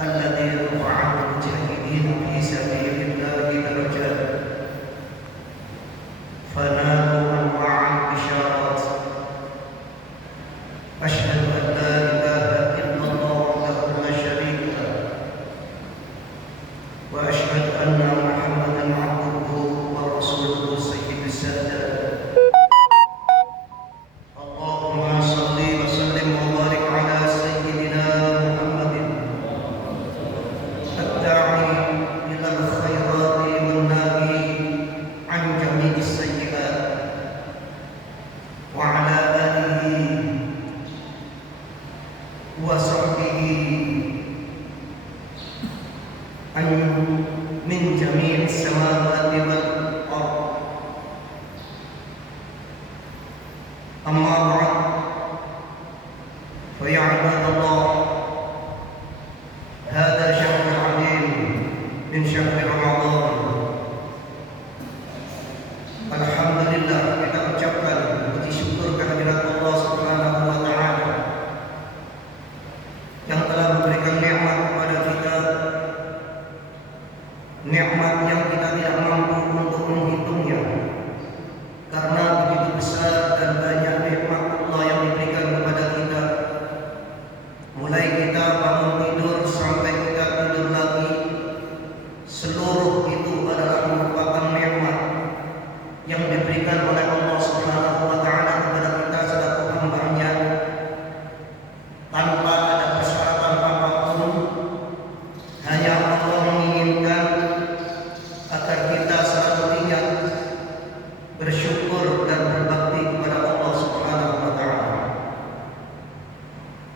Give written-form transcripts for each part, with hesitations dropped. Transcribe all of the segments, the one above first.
الذي رفع المجاهدين في سبيل الله درجات فنالوا أنواع البشارات. أشهد أن لا إله إلا الله وحده لا شريك له وأشهد أن محمدا عبده ورسوله سيد السادات. اللهم صل وسلم وبارك على سيدنا محمد الداعي إلى الخيرات والناهي عن جميع السيئات وعلى آله وصحبه من جميع السماوات والأرض. أما بعد فيا عباد الله، هذا شهر عظيم من شهر رمضان. Alhamdulillah, kita ucapkan puji syukur kehadirat Allah Subhanahu wa taala yang telah memberikan nikmat kepada kita, nikmat yang kita tidak mampu untuk menghitungnya, karena begitu besar dan banyak nikmat Allah yang diberikan kepada kita. Mulai kita bangun tidur sampai kita tidur lagi, seluruh itu adalah merupakan nikmat yang diberikan oleh Allah Subhanahu wa taala kepada kita selaku hamba-Nya, tanpa ada persyaratan apapun. Hanya Allah menginginkan agar kita selalu ingat bersyukur dan berbakti kepada Allah Subhanahu wa taala.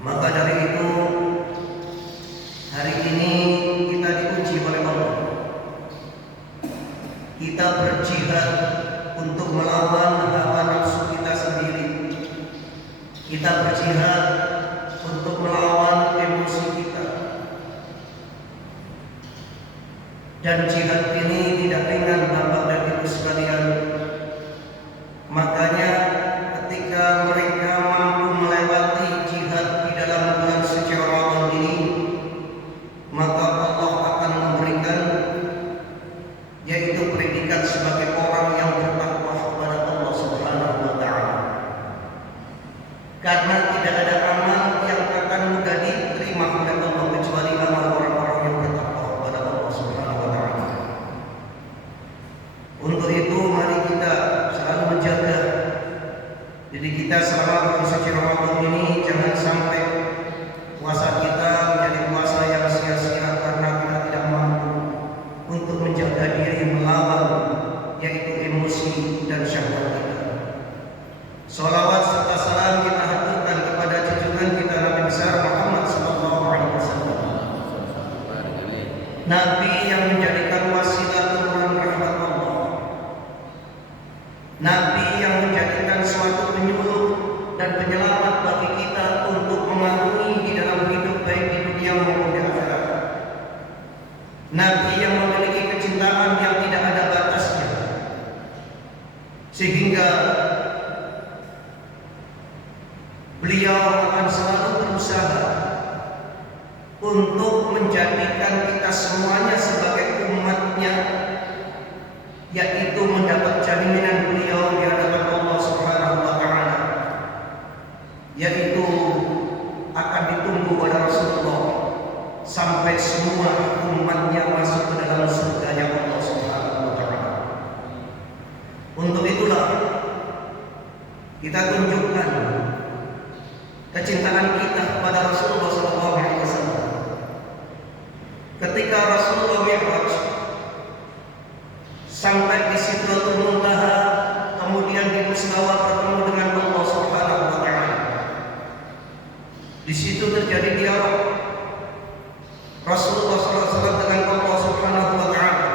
Maka dari itu, hari ini kita diuji oleh Allah. Kita berjihad untuk melawan hawa nafsu kita sendiri. Kita berjihad untuk melawan emosi kita. Dan jihad ini tidak ringan, Bapak dan Ibu sekalian. Makanya ketika mereka mampu melewati jihad di dalam bulan suci Ramadan ini, maka Allah akan memberikan, yaitu predikat sebagai orang yang bertakwa kepada Allah Subhanahu wa taala. Karena tidak ada amal yang akan mudah diterima oleh Allah kecuali amal orang-orang yang bertakwa kepada Allah Subhanahu wa taala. Untuk itu mari kita selalu menjaga diri kita selama bulan suci Ramadan ini. Jangan sampai puasa kita menjadi puasa yang sia-sia karena kita tidak mampu untuk menjaga diri melawan, yaitu emosi dan syahwat kita. Salawat serta salam kita haturkan kepada junjungan kita Nabi besar Muhammad sallallahu alaihi wasallam, Nabi yang menjadikan wasilah turun rahmat Allah, Nabi yang menjadikan suatu penyuluh dan penyelamat bagi kita untuk mengarungi di dalam hidup baik di dunia maupun di akhirat. Nabi yang memiliki kecintaan yang tidak ada batasnya, sehingga beliau akan selalu berusaha untuk menjadikan kita semuanya sebagai umatnya, yaitu mendapat jaminan beliau di hadapan Allah Subhanahu wa taala, yaitu akan ditunggu oleh Rasulullah sampai semua umatnya masuk ke dalam surganya Allah Subhanahu wa taala. Untuk itulah kita tunjukkan kecintaan kita kepada Rasulullah sallallahu alaihi wasallam. Ketika Rasulullah Mi'raj sampai di Sidratul Muntaha, kemudian di Musdawah bertemu dengan Allah Subhanahu wa taala. Di situ terjadi dialog Rasulullah sallallahu alaihi wasallam dengan Allah Subhanahu wa taala.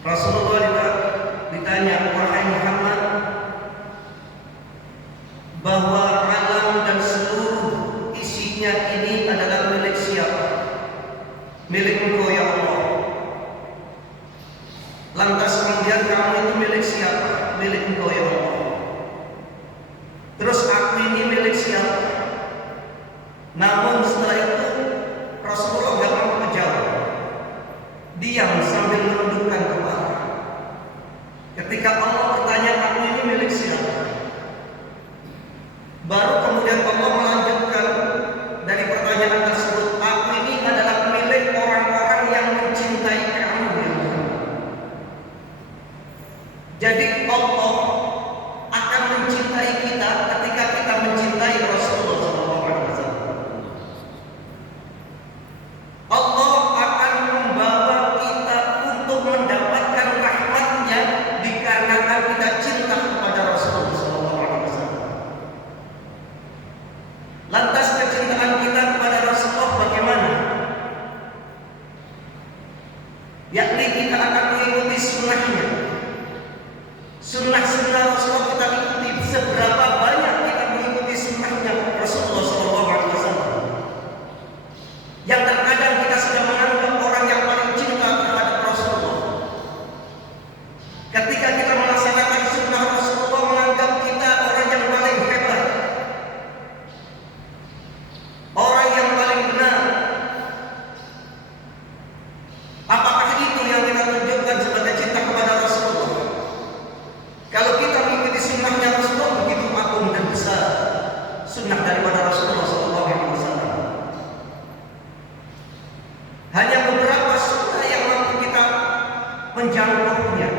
Rasulullah ditanya, "Wahai Muhammad, bahwa alam dan seluruh isinya ini adalah milik siapa?" "Milik Engkau ya Allah." "Lantas kemudian kamu itu milik siapa?" "Milik Engkau ya Allah." "Terus aku ini milik siapa?" Namun setelah itu diam sambil menundukkan kepala. Ketika Allah bertanya, aku ini milik siapa? Baru kemudian Allah melanjutkan dari pertanyaan tersebut, aku ini adalah milik orang-orang yang mencintai kamu. Jadi Allah akan mencintai kita ketika kita mencintai Rasulullah SAW. Allah akan membawa kita untuk mendapatkan rahmatnya dikarenakan kita cinta kepada Rasulullah SAW. Lantas kecintaan kita kepada Rasulullah bagaimana? Yakni kita akan mengikuti sunnahnya. Sunnah-sunnah Rasulullah kita ikuti. Seberapa banyak kita mengikuti sunnahnya Rasulullah SAW, yang terkadang kita sudah menganggap orang yang paling cinta terhadap Rasulullah. Ketika kita melaksanakan sunnah Rasulullah, menganggap kita orang yang paling hebat, orang yang paling benar. Apakah itu yang kita tunjukkan sebagai cinta kepada Rasulullah? Kalau kita mengikuti sunnahnya Rasulullah, begitu agung dan besar sunnah daripada Rasulullah SAW. Hanya beberapa sunnah yang mampu kita menjangkaunya.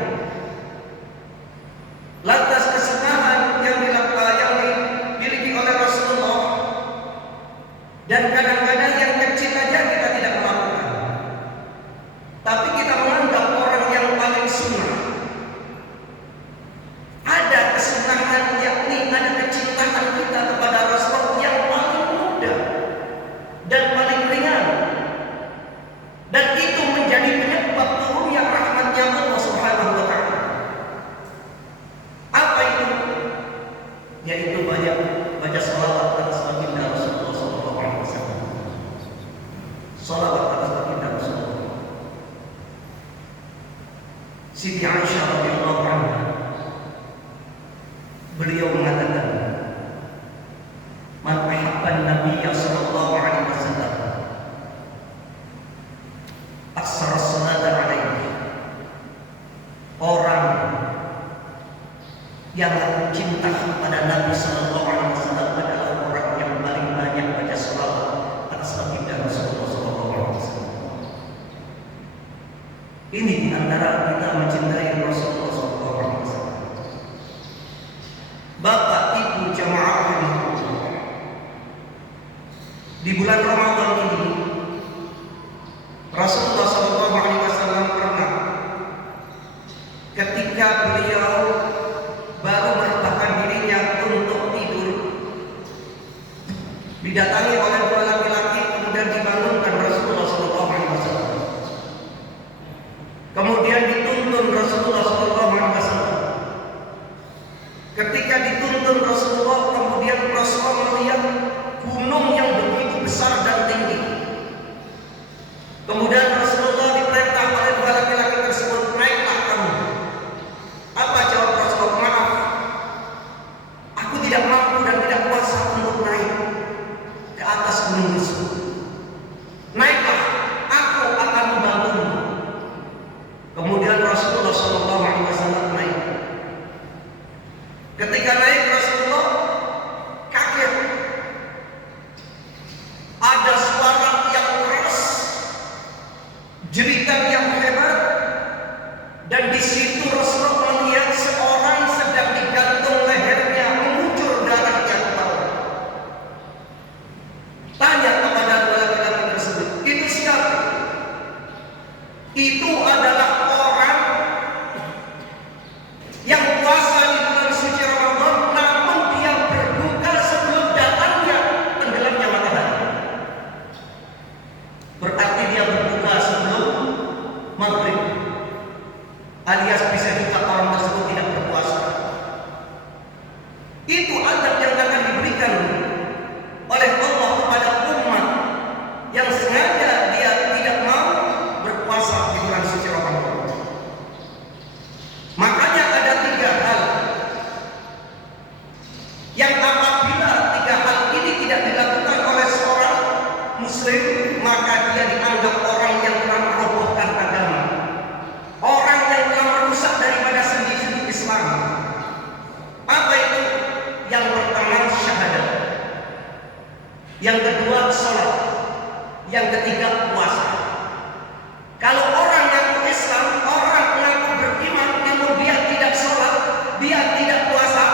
Lantas kesunahan yang dimiliki oleh Rasulullah, dan kadang-kadang yang kecil aja kita tidak melakukan, tapi kita menganggap orang yang paling sunnah. Ada kesunahan, yakni ada kecintaan kita kepada Rasulullah yang paling mudah dan paling ringan, dan itu menjadi penyebab turunnya rahmatnya Allah Subhanahu wa Ta'ala. Apa itu? Yaitu banyak baca salawat atas baginda Rasulullah SAW. Salawat atas baginda Rasulullah. Siti Aisyah radhiyallahu anha, beliau mengatakan, man ahabban nabiyya sallallahu alaihi wasallam aksara salata alaihi. Orang yang cinta kepada Nabi sallallahu alaihi wasallam adalah orang yang paling banyak baca salawat atas baginda Rasulullah sallallahu alaihi wasallam. Ini di antara kita mencintai Rasulullah sallallahu alaihi wasallam. Bapak Ibu jamaah rahimahullah, di bulan Ramadan ini Rasulullah SAW pernah, ketika beliau baru merebahkan dirinya untuk tidur, didatangi oleh dua laki-laki, kemudian dibangunkan Rasulullah SAW. Kemudian dituntun Rasulullah SAW. Ketika dituntun Rasulullah, kemudian Rasulullah melihat gunung yang begitu besar dan tinggi. Kemudian Rasulullah diperintah oleh dua laki-laki tersebut, naiklah kamu. Apa jawab Rasulullah? Maaf, aku tidak mampu dan tidak kuasa untuk naik ke atas gunung tersebut. Naiklah, aku akan membantumu. Kemudian Rasulullah SAW naik. Ketika naik, Rasulullah kaget. Ada suara yang keras, jeritan yang hebat, dan di situ Rasulullah melihat seorang sedang digantung lehernya, mengucur darahnya ke bawah. Tanya kepada dua laki-laki tersebut, itu siapa? Itu adalah orang yang puasa di bulan suci Ramadan, namun dia berbuka sebelum datangnya tenggelamnya matahari. Berarti dia berbuka sebelum maghrib, alias bisa juga orang tersebut tidak berpuasa. Itu adab yang akan diberikan oleh Allah kepada umat yang sengaja dia tidak mau berpuasa di bulan suci Ramadan. Makanya ada tiga hal yang apabila tiga hal ini tidak dilakukan oleh seorang muslim, maka dia dianggap orang yang telah merobohkan agama. kedua sholat, yang ketiga puasa. Kalau orang ngaku Islam, orang ngaku beriman, namun dia tidak sholat, dia tidak puasa,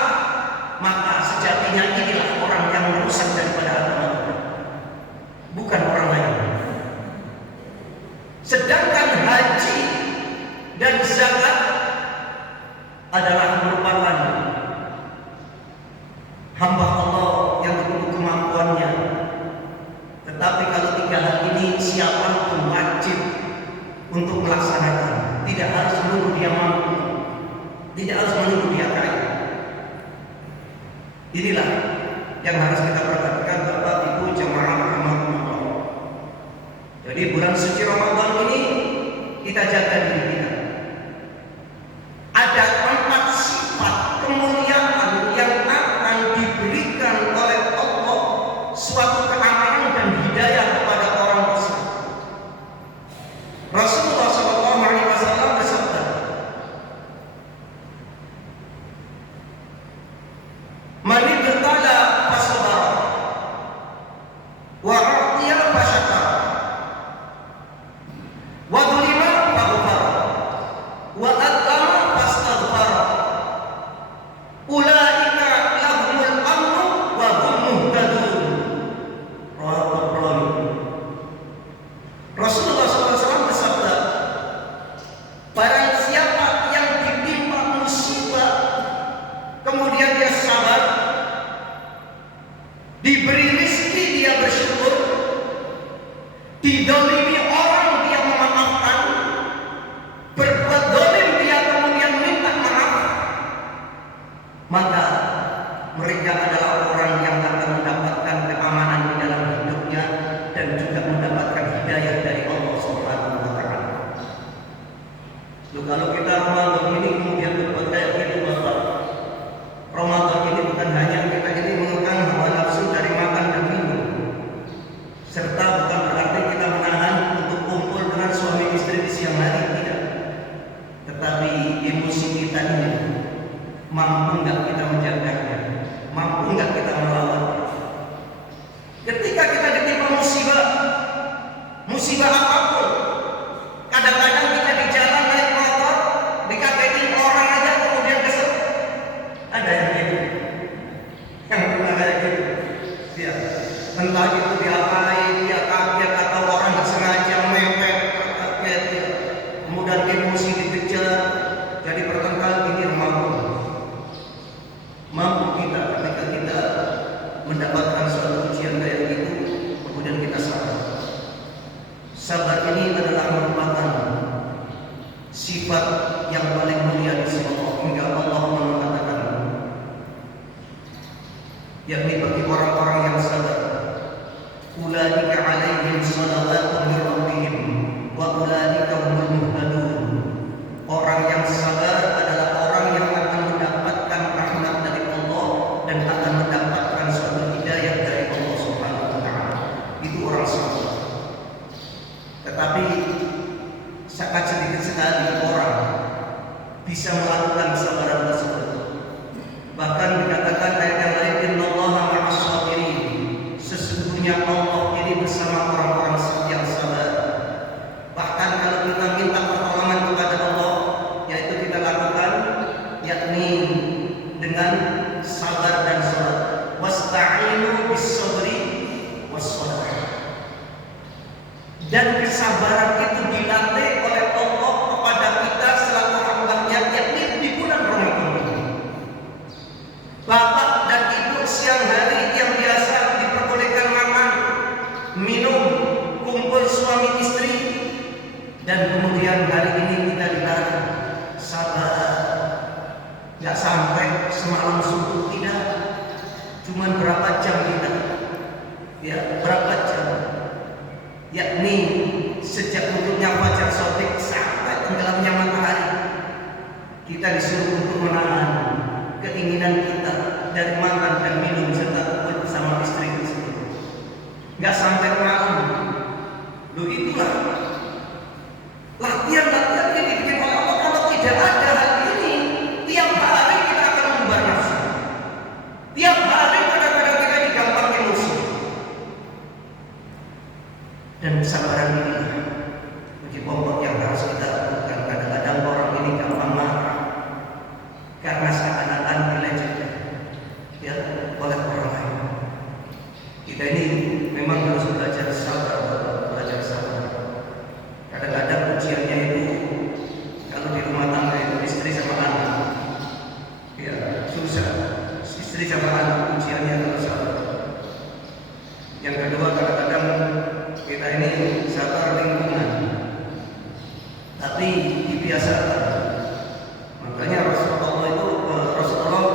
maka sejatinya inilah orang yang merusak daripada agama, bukan orang lain. Sedangkan haji dan zakat adalah merupakan hamba Allah yang begitu kemampuannya. Tetapi kalau tiga hal ini siapapun wajib untuk melaksanakan, tidak harus menunggu dia mampu, tidak harus menunggu dia kaya. Inilah yang harus kita perhatikan Bapak Ibu jemaah rahimahumullah. Jadi bulan suci Ramadan ini kita jaga diri kita. Ada 4 sifat kemuliaan yang akan diberikan oleh Allah, suatu keamanan dan hidayah kepada orang tersebut. Rasulullah SAW bersabda, "Man ibtala fasabara wa a'tiya fasyakara wa dhulima faghfara wa atama fastaghfara ulaika lahumul amnu wa hum muhtadun." Rawahu Bukhari. Rasulullah SAW bersabda, barang siapa yang ditimpa musibah kemudian dia sabar, diberi rezeki dia bersyukur, didolimi orang dia memaafkan, berbuat dolim dia kemudian minta maaf, maka mereka adalah orang yang akan mendapatkan keamanan di dalam hidupnya dan juga mendapatkan hidayah dari Allah Subhanahu wa taala. Kalau kita Ramadan ini kemudian berbuat kayak gitu, Bapak, Ramadan ini bukan hanya kita ini mengekang hawa nafsu dari makan dan minum, serta bukan berarti kita menahan untuk kumpul dengan suami istri di siang hari, tidak. Tetapi emosi kita ini mampu nggak kita menjaganya, mampu nggak kita melawan. Ketika kita ditimpa musibah apapun, kadang-kadang kita di jalan naik motor, dikatain orang aja kemudian kesel. Ada yang gitu, yang pernah kayak gitu. Ya, entah itu diapain, dia kaget atau orang nggak sengaja mepet, kaget ya. Kemudian emosi dikejar, jadi pertengkar ini mampu kita ketika kita mendapatkan suatu ujian kayak gitu, kemudian kita sabar. Sabar ini adalah merupakan sifat yang paling mulia di sisi Allah, hingga Allah mengatakan, yakni bagi orang-orang yang sabar, ulaika alaihim shalawatun min rabbihim wa ulaika humul muhtadun. Orang yang sabar adalah orang yang akan mendapatkan rahmat dari Allah dan akan mendapatkan suatu hidayah dari Allah Subhanahu wa taala. Itu orang sabar. Tetapi sangat sedikit sekali orang bisa melakukan kesabaran tersebut. Bahkan dikatakan ayat yang lain, innallaha ma'as sabirin, sesungguhnya Allah ini bersama orang-orang yang sabar. Bahkan kalau kita minta pertolongan kepada Allah, yaitu kita lakukan, yakni dengan sabar dan salat. Wasta'inu bis-sabri was-shalah. Dan kesabaran itu dilatih oleh Allah kepada kita selaku hamba-Nya, yakni di bulan Ramadan ini. Bapak dan Ibu siang hari yang biasa diperbolehkan makan, minum, kumpul suami istri, dan kemudian hari ini kita dilarang. Sabar, nggak sampai semalam subuh, tidak. Cuman berapa jam kita? Ya, berapa jam? Yakni sejak munculnya fajar shadiq sampai tenggelamnya matahari, kita disuruh untuk menahan keinginan kita dari makan dan minum serta kumpul bersama istri tersebut. Nggak sampai malam. Loh, itulah latihan-latihan ini dibikin oleh Allah. Kalau tidak ada hal ini, tiap hari kita akan membuat nafsu. Tiap hari kadang-kadang kita digampar emosi. Dan kesabaran ini menjadi pokok yang harus kita lakukan. Kadang-kadang orang ini gampang marah karena seakan-akan dilecehkan ya oleh orang lain. Kita ini memang harus belajar sabar, belajar sabar. Kadang-kadang ujiannya itu kalau di rumah tangga itu istri sama anak, ya susah. Istri sama anak ujiannya harus sabar. Yang kedua, kadang-kadang kita ini sabar lingkungan, tapi dibiasakan. Makanya Rasulullah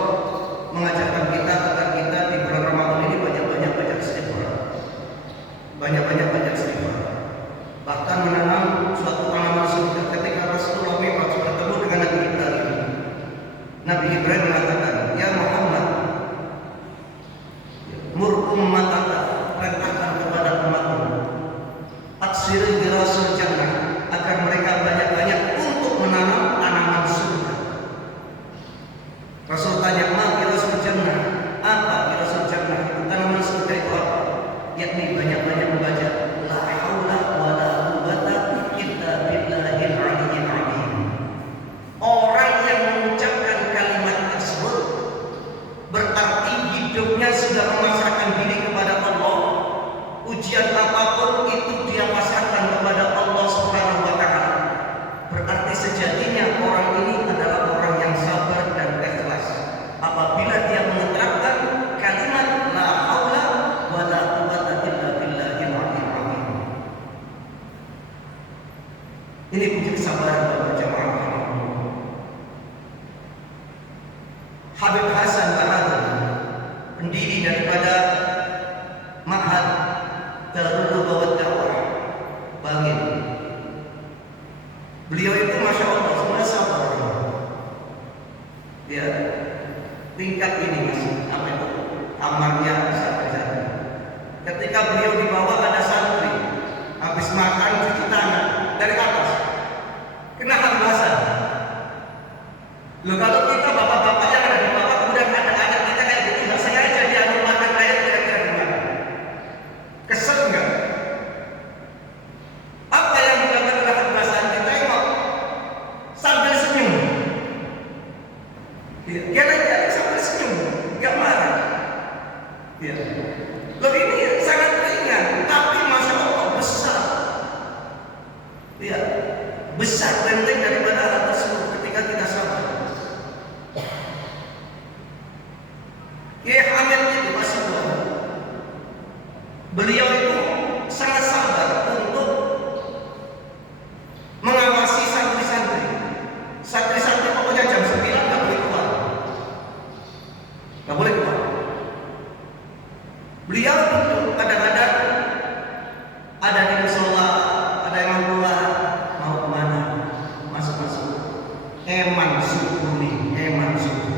mengajarkan kita agar kita di bulan Ramadan ini banyak-banyak baca istighfar, banyak-banyak baca istighfar. Bahkan menanam suatu tanaman surga. Ketika Rasulullah bertemu dengan Nabi Ibrahim, Nabi Ibrahim mengatakan, "Ya Muhammad, mur ummataka, perintahkan kepada umatmu, aksiri girasul jannah, agar mereka banyak-banyak untuk menanam tanaman surga." Rasul tanya, "Ma girasul jannah?" Apa girasul jannah? Itu tanaman surga itu apa? Yakni banyak-banyak membaca la haula wala quwwata illa billahil aliyyil azim. Orang yang mengucapkan kalimat tersebut berarti hidupnya sudah memasrahkan diri kepada Allah. Ujian apapun itu dia pasrahkan kepada Allah Subhanahu wa taala. Berarti sejatinya orang ini adalah orang yang sabar dan ikhlas apabila dia menerapkan kalimat la haula wala quwwata illa billahil aliyyil azim. Ini bukti kesabaran Bapak jemaah. Habib Hasan Bahadur, pendiri daripada Ma'had Darul Nubawat Dakwah Bangil. Beliau itu masya Allah sebenarnya sabar. Ya, tingkat ini masih apa itu? Amarnya sabar. Ketika beliau dibawa ada santri habis makan cuci tangan dari atas, kena Habib Hasan. Loh, kalau kita bapak-bapak yang ada di bawah kemudian ada anak kita kayak gitu, nggak saya aja dia makan kayak kira-kira gimana? Kesel nggak? Apa yang dilakukan oleh Habib Hasan? Kita tengok sambil senyum. Dia nanya sambil senyum, nggak marah. Ya. Loh, ini sangat ringan, tapi masya Allah besar. Ya, besar penting daripada hal tersebut ketika kita sabar. Kiai Hamid itu masih tua. Beliau itu sangat sabar untuk mengawasi santri-santri. Santri-santri pokoknya jam 9 nggak boleh keluar. Nggak boleh keluar. Beliau itu kadang-kadang ada di musola, ada yang mau keluar, mau kemana? Masuk-masuk. Eman subuh nih, eman subuh.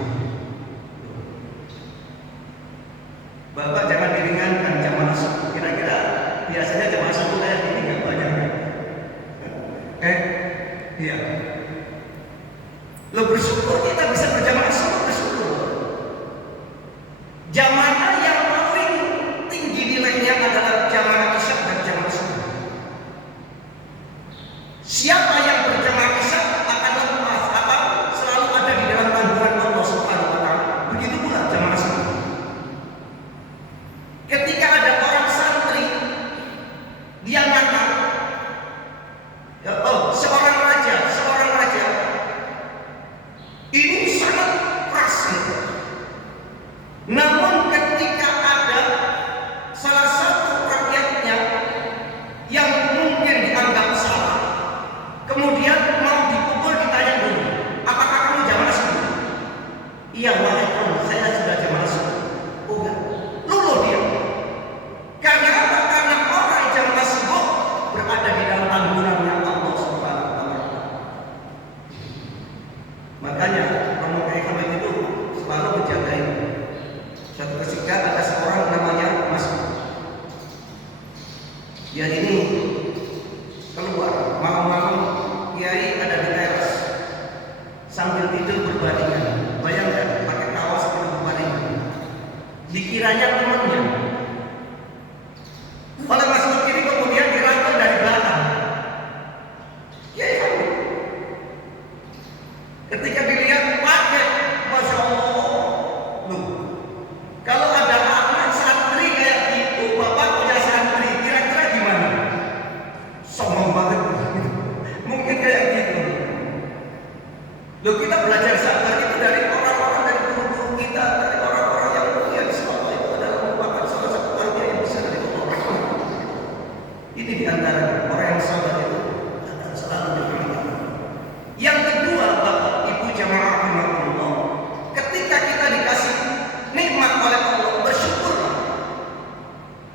Bapak jangan diringankan jamaah subuh. Kira-kira biasanya jamaah subuh kayak gini nggak banyak. Iya. Lo bersyukur kita bisa berjamaah subuh, bersyukur. Jamaah yang paling tinggi nilainya adalah jamaah isya dan jamaah subuh. Siapa yang berjamaah isya akan lepas apa selalu ada di dalam tanggungan Allah Subhanahu wa taala. Begitu pula jamaah subuh. Ketika ada orang santri dia makan, ya, seorang raja, ini sangat keras gitu. Namun ketika ada salah satu rakyatnya yang mungkin dianggap salah, kemudian mau dipukul, ditanya dulu, apakah kamu jamaah subuh? Iya, waalaikumsalam, saya sudah jamaah subuh. Oh enggak, luluh dia. Karena apa? Karena orang jamaah subuh berada di dalam tanggungannya Allah Subhanahu wa taala. Makanya Romo Kiai Hamid itu selalu menjaga ini. Suatu ketika ada seorang namanya Mas. Dia ini keluar malam-malam, Kiai ada di teras sambil tidur berbaringan. Bayangkan pakai kaos tidur berbaringan. Dikiranya temannya. Oleh Mas ini kemudian diragukan. Ini diantara orang yang sabar itu akan selalu diberikan. Yang kedua, Bapak Ibu jamaah rahimakumullah, ketika kita dikasih nikmat oleh Allah, bersyukurlah.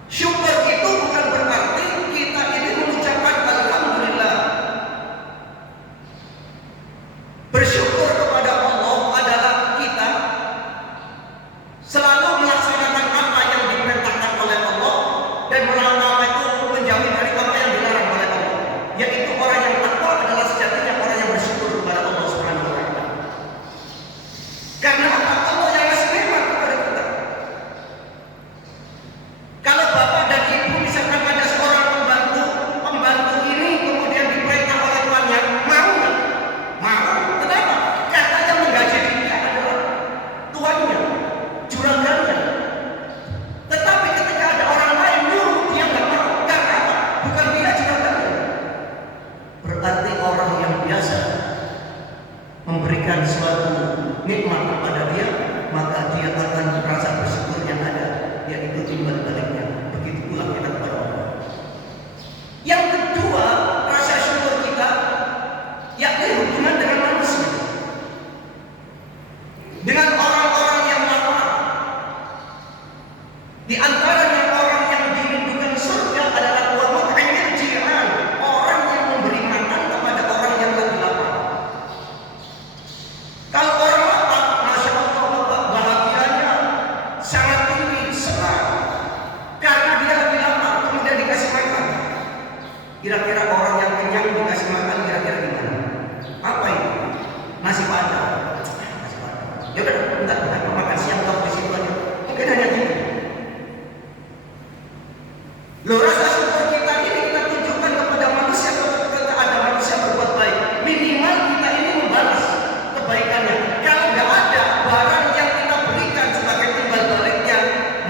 Syukur itu bukan berarti kita ini mengucapkan alhamdulillah. Bersyukur kepada Allah adalah kita selalu melaksanakan apa yang diperintahkan oleh Allah dan melarang itu menjauhi dari apa yang dilarang oleh Allah. Yaitu orang yang takwa adalah sejatinya orang yang bersyukur kepada Allah Subhanahu wa taala. Karena apa? Allah yang ngasih nikmat kepada kita. Kalau bapak dan ibu misalkan ada seorang pembantu ini kemudian diperintah oleh tuannya, mau nggak? Mau. Kenapa? Katanya menggaji dia adalah tuannya, juragannya. Tetapi ketika ada orang lain nyuruh, dia nggak mau. Karena apa? Bukan dia juragannya. Berarti orang yang biasa memberikan suatu nikmat kepada dia, maka dia akan merasa bersyukur yang ada, yaitu timbal baliknya. Begitu pula kita kepada Allah. Yang kedua, rasa syukur kita yakni hubungan dengan manusia, dengan orang-orang yang lapar. Di antaranya orang yang dirindukan surga adalah wa mut'imil ji'an, orang yang memberi makan kepada orang yang lagi lapar. Kalau orang lapar, masya Allah, Bapak, bahagianya sangat tinggi, senang karena dia lagi lapar, kemudian dikasih makan. Kira-kira orang yang kenyang dikasih makan kira-kira gimana? Apa itu? Nasi padang. Nasi padang. Ya udah, bentar, makan siang kau di situ aja. Mungkin hanya gitu. Loh, rasa syukur kita ini kita tunjukkan kepada manusia, ketika ada manusia berbuat baik, minimal kita ini membalas kebaikannya. Kalau nggak ada barang yang kita berikan sebagai timbal baliknya,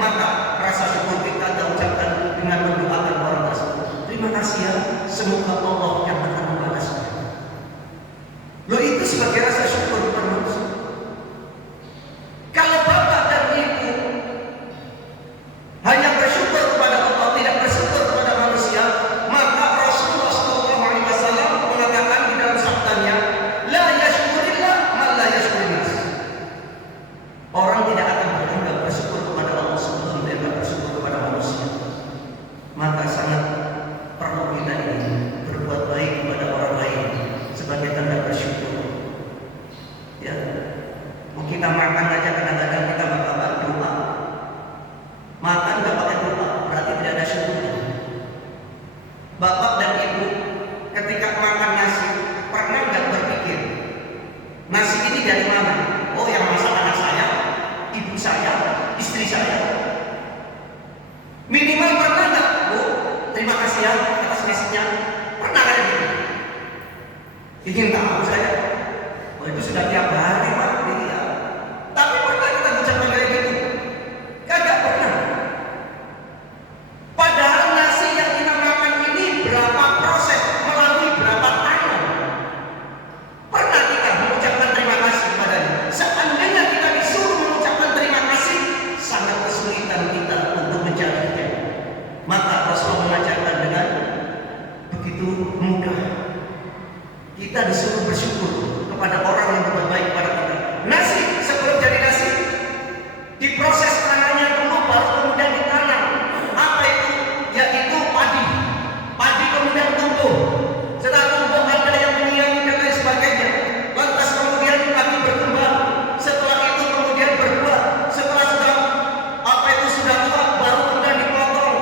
maka rasa syukur kita kita ucapkan dengan mendoakan orang tersebut. Terima kasih ya, semoga Allah yang akan membalasnya. Loh, itu sebagai rasa syukur kepada manusia. Kalau bapak dan ibu hanya bersyukur kepada Allah, tidak bersyukur kepada manusia, maka Rasulullah SAW mengatakan di dalam sabdanya, la yashkurillah man la yashkurinnas. Orang tidak akan beranggap bersyukur kepada Allah sebelum dia bersyukur kepada manusia. Maka sangat perlu kita ini berbuat baik kepada orang lain sebagai tanda bersyukur. Ya, mau kita makan aja kadang-kadang kita nggak pakai doa. Makan nggak pakai doa berarti tidak ada syukurnya. Bapak dan ibu ketika makan nasi pernah nggak berpikir nasi ini dari mana? Oh, yang masak anak saya, ibu saya, istri saya. Minimal pernah nggak, Bu? Terima kasih ya atas nasinya. Pernah kayak gitu? Ingin tahu saya? Oh, itu sudah tiap hari, Pak. Iya. Tapi pernah kita ucapkan kayak gitu? Kagak pernah. Padahal nasi yang kita makan ini berapa proses, melalui berapa tangan. Pernah kita mengucapkan terima kasih kepadanya? Seandainya kita disuruh mengucapkan terima kasih, sangat kesulitan kita untuk mencarinya. Maka Rasulullah mengajarkan dengan begitu mudah. Kita disuruh bersyukur kepada orang yang berbuat baik kepada kita. Nasi sebelum jadi nasi diproses tanahnya dulu, baru kemudian ditanam. Apa itu? Yaitu padi. Padi kemudian tumbuh. Setelah tumbuh ada yang menyiangi dan lain sebagainya. Lantas kemudian padi berkembang. Setelah itu kemudian berbuah. Setelah sudah apa itu sudah tua, baru kemudian dipotong.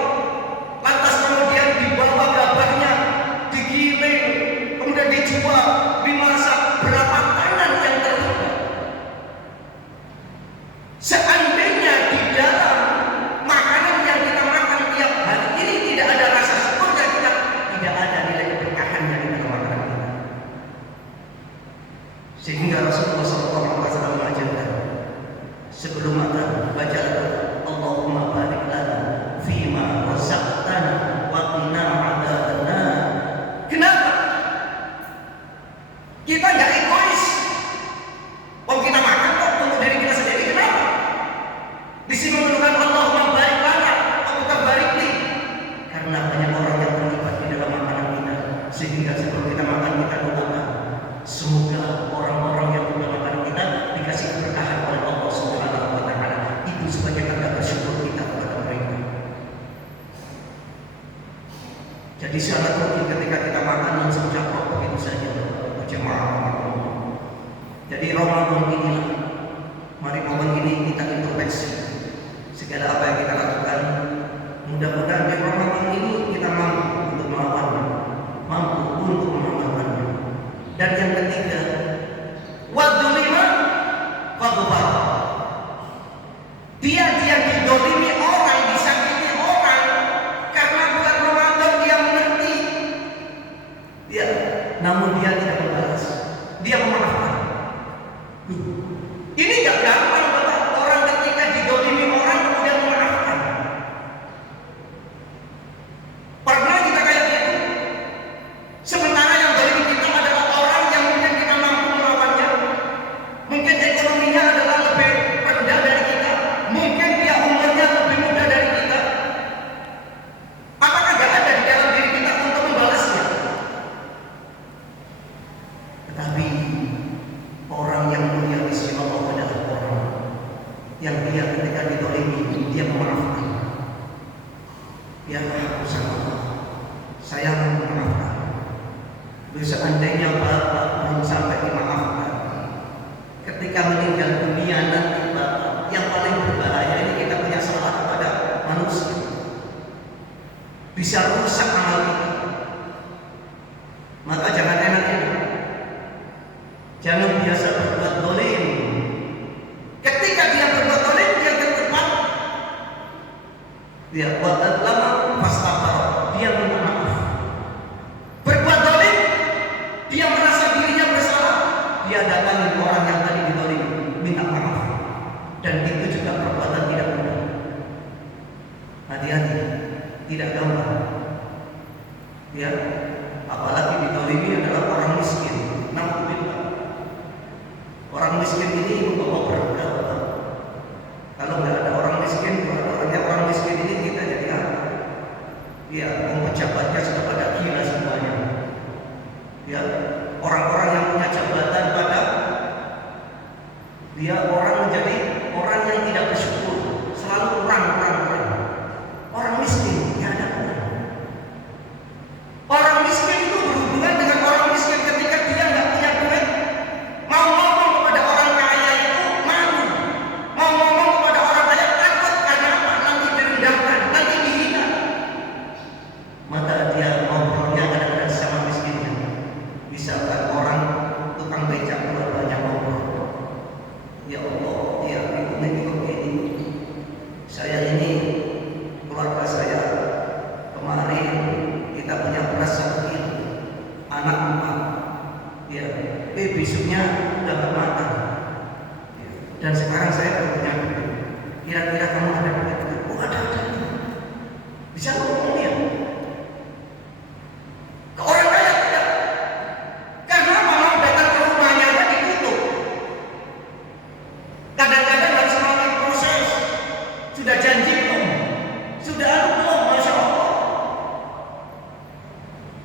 Lantas kemudian dibawa gabahnya, digiling, kemudian dijual, dimasak. Berapa tangan Jadi sangat rugi ketika kita makan langsung caprok begitu saja berjemaah. Jadi Ramadan ini, mari momen ini kita introspeksi segala apa yang kita lakukan. Mudah-mudahan di Ramadan ini kita mampu untuk melawannya, mampu untuk mengamalkannya. Dan yang ketiga, wadzulima faghfar. Dia didolimi orang, disakiti orang karena bulan Ramadan dia mengerti. Namun dia tidak membalas. Dia memaafkan. Ini gak gampang Bapak. Orang ketika didolimi orang kemudian memaafkan. Pernah kita kayak gitu? Sementara yang dolimi kita adalah orang yang mungkin kita mampu melawannya. Mungkin ekonominya adalah lebih rendah dari kita. Mungkin dia umurnya lebih muda dari kita. Apakah gak ada di dalam diri kita untuk membalasnya? Tetapi orang yang mulia di sisi Allah adalah orang yang dia ketika ditolimi dia memaafkan. Dia maha sama Allah. Saya memaafkan. Seandainya Bapak belum sampai dimaafkan, ketika meninggal dunia nanti Bapak, yang paling berbahaya ini kita punya salah kepada manusia, bisa rusak amal kita. Maka jangan enak ini. Jangan biasa berbuat dolim. Ketika dia berbuat dolim, dia tertepat. Dia buat lama fastaghfar. Dia minta maaf. Berbuat dolim, dia merasa dirinya bersalah. Dia datangi orang yang tadi didolim, minta maaf. Dan itu juga perbuatan tidak benar. Hati-hati, tidak gampang. Ya, apalagi didolimi adalah orang miskin. Naudzubillah. Orang miskin ini membawa berkah. Kalau nggak ada orang miskin, kalau ada orang miskin ini kita jadi apa? Ya, pejabatnya sudah pada gila semuanya. Ya, orang-orang yang punya jabatan pada dia orang menjadi orang yang tidak bersyukur, selalu kurang. Orang miskin, ya ada kurang. Orang miskin itu berhubungan dengan orang miskin ketika dia nggak punya duit. Mau ngomong kepada orang kaya itu malu. Mau ngomong kepada orang kaya takut karena apa? Nanti direndahkan, nanti dihina. Maka dia ngobrolnya kadang-kadang sama miskinnya. Misalkan orang tukang becak banyak ngobrol. Ya Allah, ya ini. Saya ini keluarga saya kemarin kita punya beras 1 kilo, anak 4. Ya, besoknya udah gak makan. Dan sekarang saya baru punya duit. Kira-kira kamu ada duit? Oh ada. Bisa ngomong ya? Ke orang kaya tidak. Karena mau datang ke rumahnya aja ditutup. Kadang-kadang harus melalui proses. Sudah janji belum? Sudah belum? Masya Allah.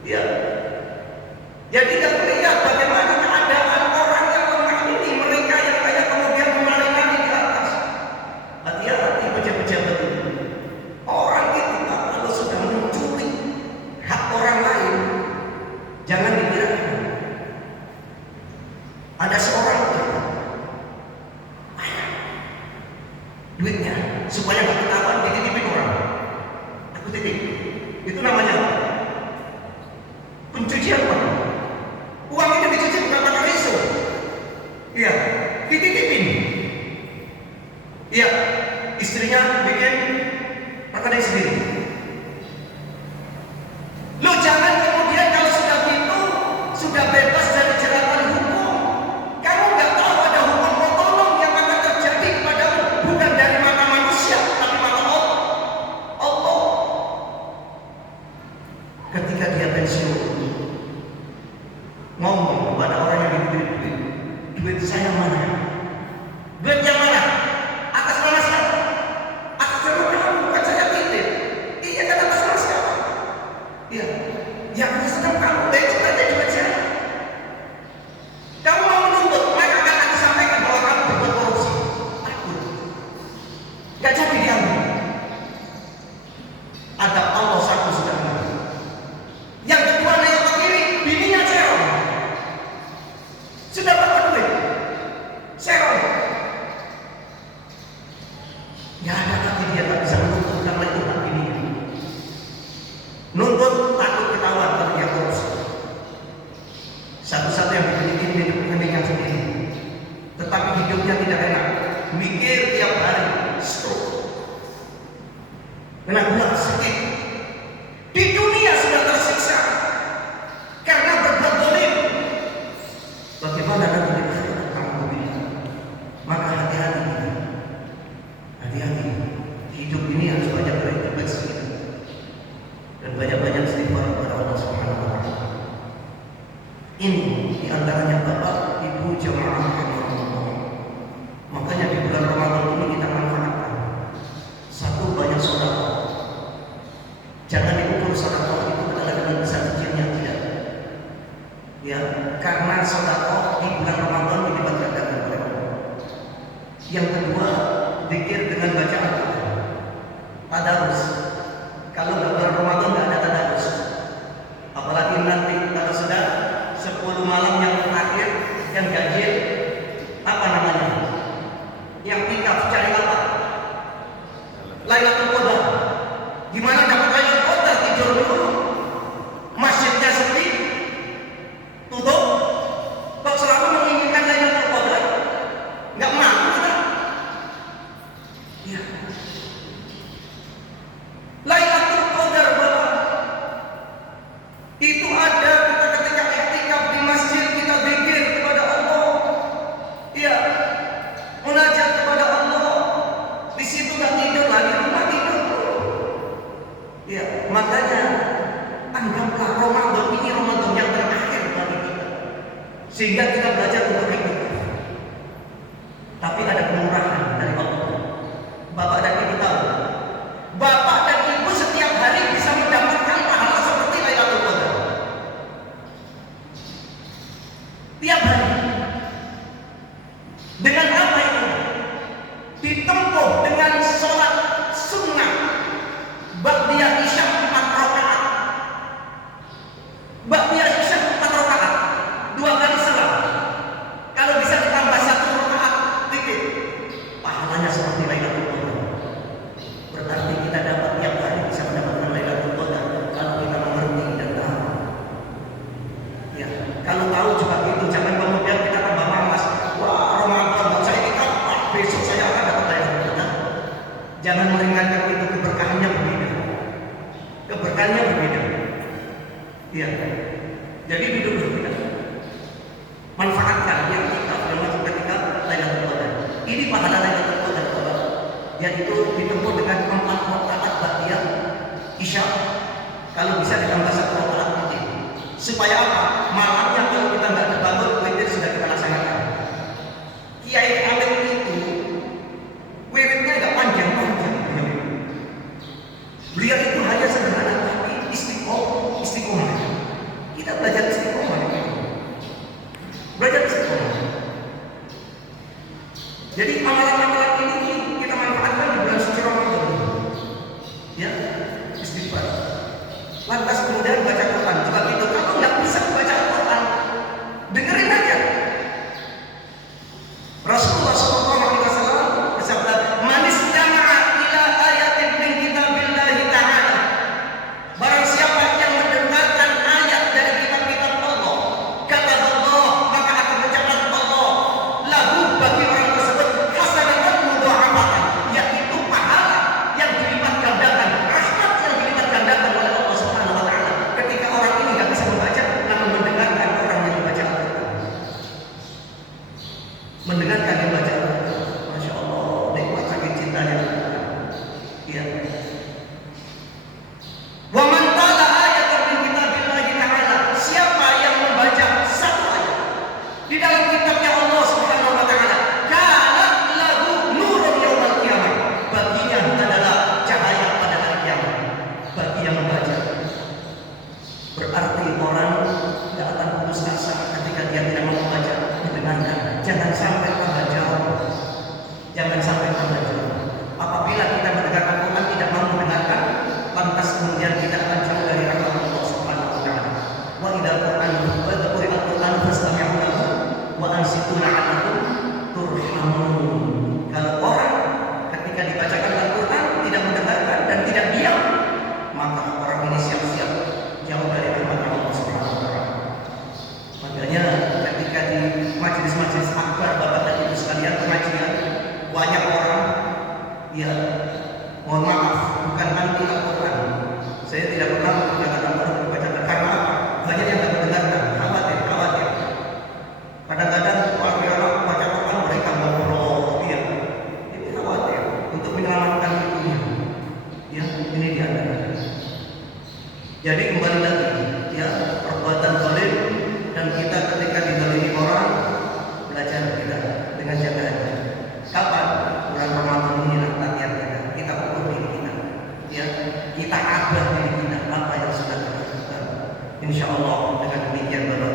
Ya. Jadi kita lihat bagaimana keadaan orang yang lemah ini, mereka yang kaya kemudian melarikan di atas. Hati-hati pejabat-pejabat itu. Orang itu kalau sudah mencuri hak orang lain, jangan dikira ada seorang duitnya supaya nggak ketahuan dititipin orang. Aku titip. Itu namanya pencucian uang. Uang itu dicuci bukan pakai riso. Iya, dititipin. Iya, istrinya bikin pakai sendiri. Lo jangan kemudian kalau sudah gitu, sudah bebas dari jeratan hukum. Kamu nggak tahu ada hukum otonom yang akan terjadi kepadamu, bukan dari mata manusia, tapi mata Allah. Ketika dia pensiun, ngomong kepada orang yang diberi duit saya mana? Duit yang mana? Atas nama siapa? Atas nama kamu, bukan saya titip. Iya kan atas nama siapa? Iya, yang atas nama kamu. Itu berarti duit saya. Kamu mau menuntut, mereka akan disampaikan bahwa kamu berbuat korupsi. Takut. Gak jadi diambil. Adab Allah satu sudah mati. hidupnya tidak enak, mikir tiap hari, stroke, kena gula, sakit. Di dunia sudah tersiksa karena berbuat zalim. Bagaimana nanti di akhirat kamu begini? Maka hati-hati, hati-hati. Hidup ini harus banyak berintrospeksi dan banyak-banyak istighfar kepada Allah Subhanahu wa Ta'ala. Ini diantaranya Bapak, Ibu, jamaah rahimahullah. Makanya di bulan Ramadan ini kita manfaatkan. Satu, banyak sedekah. Jangan diukur sedekah itu adalah dengan besar kecilnya, tidak. Ya, karena sedekah di bulan Ramadan dilipat gandakan oleh Allah. Yang kedua, zikir dengan baca Al-Quran. Tadarus. Kalau bulan Ramadan nggak ada tadarus, apalagi nanti kalau sudah 10 malam yang terakhir, yang ganjil, apa namanya? Yang tikaf, cari apa? Lailatul Qadar. Gimana dapat Lailatul Qadar? Tidur dulu. Masjidnya sepi, tutup. Kok selalu menginginkan Lailatul Qadar? Nggak mampu kita. Ya. Lailatul Qadar, Bapak, itu ada kita ketika iktikaf di masjid, kita zikir kepada Allah, ya, munajat kepada Allah. Di situ nggak tidur lagi, rumah tidur. Ya, makanya anggaplah Ramadan ini Ramadan yang terakhir bagi kita, sehingga kita belajar untuk hidup. Tapi ada kemurahan dari Allah. Bapak dan Ibu tahu, Bapak dan Ibu setiap hari bisa mendapatkan pahala seperti Lailatul Qadar. Tiap hari. Dengan apa itu? Ditempuh dengan sholat sunnah ba'diyah isya 4 rakaat. Ba'diyah isya 4 rakaat, 2 kali salam. Kalau bisa ditambah 1 rakaat zikir, pahalanya seperti Lailatul Qadar. Berarti kita dapat tiap hari bisa mendapatkan Lailatul Qadar kalau kita mengerti dan tahu. Ya, kalau tahu juga gitu, jangan kemudian kita tambah malas. Wah, Ramadan saya kita besok saya akan dapat Lailatul Qadar. Jangan meringankan itu, keberkahannya berbeda. Keberkahannya berbeda. Iya. Jadi hidup berbeda. Manfaatkan yang kita termasuk ketika Lailatul Qadar. Ini pahala Lailatul Qadar, Bapak, yaitu ditempuh dengan 4 rakaat ba'diyah isya. Kalau bisa ditambah 1 rakaat witir. Supaya apa? Malamnya kalau kita nggak terbangun, witir sudah kita laksanakan. Kiai Amin itu wiridnya nggak panjang-panjang. Beliau itu hanya sederhana tapi istiqomah. Kita belajar istiqomah. Belajar istiqomah. Jadi amalan-amalan ini kita manfaatkan di bulan suci Ramadan. Ya, istighfar. Lantas kemudian baca Quran. Juga gitu. Kalau nggak bisa baca Quran, dengerin aja. Rasulullah SAW bersabda, "Man istama'a ila ayatin min kitabillahi ta'ala." Barang siapa yang mendengarkan ayat dari kitab-kitab Allah, kata Allah, maka akan mencatat Allah lahu bagi orang tersebut hasanatan mudha'afatan, yaitu pahala yang dilipat gandakan, rahmat yang dilipat gandakan oleh Allah Subhanahu wa Ta'ala. Ketika orang ini nggak bisa membaca, namun mendengarkan orang yang membaca Al-Quran, mendengarkan yang baca Al-Quran, masya Allah, nikmat saking cintanya. Ya. Wa man tala ayatan min kitabillahi ta'ala, siapa yang membaca satu ayat di dalam kitabnya Allah Subhanahu wa Ta'ala, kana lahu nurun yaumil qiyamah, baginya adalah cahaya pada hari kiamat bagi yang membaca. Berarti orang tidak akan putus asa ketika dia tidak mau membaca, mendengarkan. Jangan sampai membaca, jangan sampai membaca. Apabila kita mendengar Al-Quran tidak mau mendengarkan, lantas kemudian kita akan jauh dari rahmat Allah Subhanahu wa Ta'ala. Wa idza quri'a al-Qur'an fastami'u lahu wa ansitu la'allakum turhamun. Kalau orang ketika dibacakan Al-Quran tidak mendengarkan dan tidak diam, maka orang ini siap-siap jauh dari rahmat Allah Subhanahu wa Ta'ala. Makanya ketika di majelis-majelis akbar, Bapak dan Ibu sekalian, dengan jagaannya. Kapan? Bulan Ramadan inilah latihan kita. Kita ukur diri kita. Ya, kita abad diri kita apa yang sedang kita lakukan. Insya Allah dengan demikian Bapak